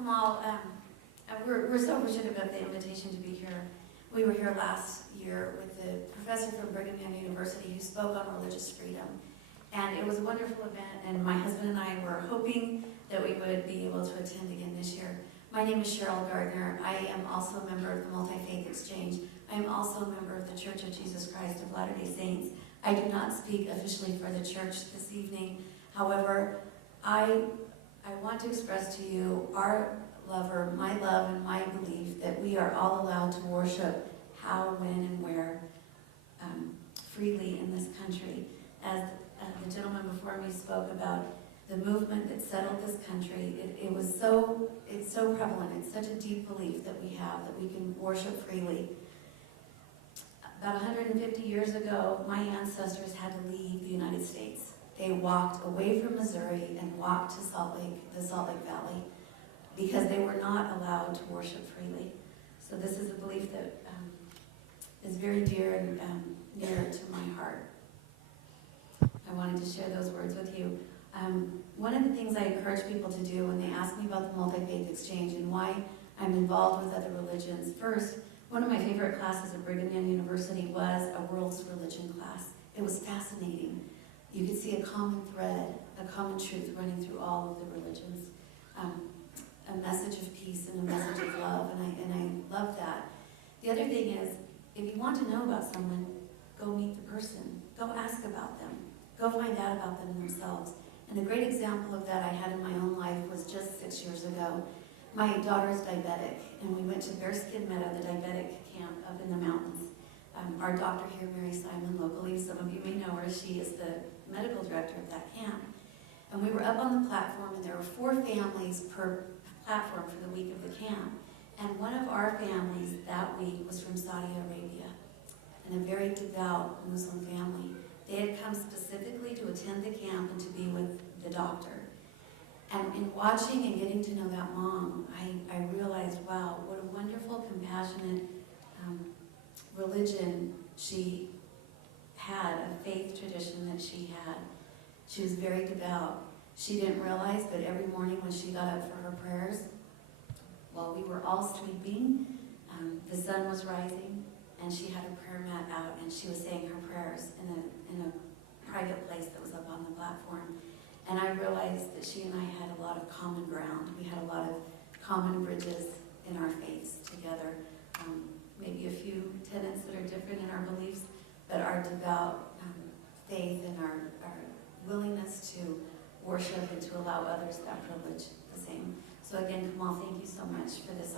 Kamal, we're so appreciative of the invitation to be here. We were here last year with the professor from Brigham Young University who spoke on religious freedom. And it was a wonderful event, and my husband and I were hoping that we would be able to attend again this year. My name is Cheryl Gardner. I am also a member of the Multi-Faith Exchange. I am also a member of the Church of Jesus Christ of Latter-day Saints. I do not speak officially for the church this evening. However, I want to express to you our love, or my love and my belief that we are all allowed to worship how, when, and where freely in this country. As the gentleman before me spoke about the movement that settled this country, it's so prevalent. It's such a deep belief that we have that we can worship freely. About 150 years ago, my ancestors had to leave the United States. They walked away from Missouri and walked to the Salt Lake Valley, because they were not allowed to worship freely. So this is a belief that is very dear and near to my heart. I wanted to share those words with you. One of the things I encourage people to do when they ask me about the Multi-Faith Exchange and why I'm involved with other religions, first, one of my favorite classes at Brigham Young University was a world's religion class. It was fascinating. You could see a common thread, a common truth running through all of the religions. A message of peace and a message of love, and I love that. The other thing is, if you want to know about someone, go meet the person. Go ask about them. Go find out about them themselves. And a great example of that I had in my own life was just 6 years ago. My daughter is diabetic, and we went to Bearskin Meadow, the diabetic camp up in the mountains. Our doctor here, Mary Simon, locally, some of you may know her, she is the medical director of that camp. And we were up on the platform, and there were 4 families per platform for the week of the camp. And one of our families that week was from Saudi Arabia, and a very devout Muslim family. They had come specifically to attend the camp and to be with the doctor. And in watching and getting to know that mom, I realized, wow, what a wonderful, compassionate religion she had, a faith tradition that she had. She was very devout. She didn't realize, but every morning when she got up for her prayers, while we were all sleeping, the sun was rising, and she had her prayer mat out, and she was saying her prayers in a private place that was up on the platform. And I realized that she and I had a lot of common ground. We had a lot of common bridges in our faiths together. Maybe a few tenets that are different in our beliefs, but our devout faith and our willingness to worship and to allow others that privilege the same. So again, Kamal, thank you so much for this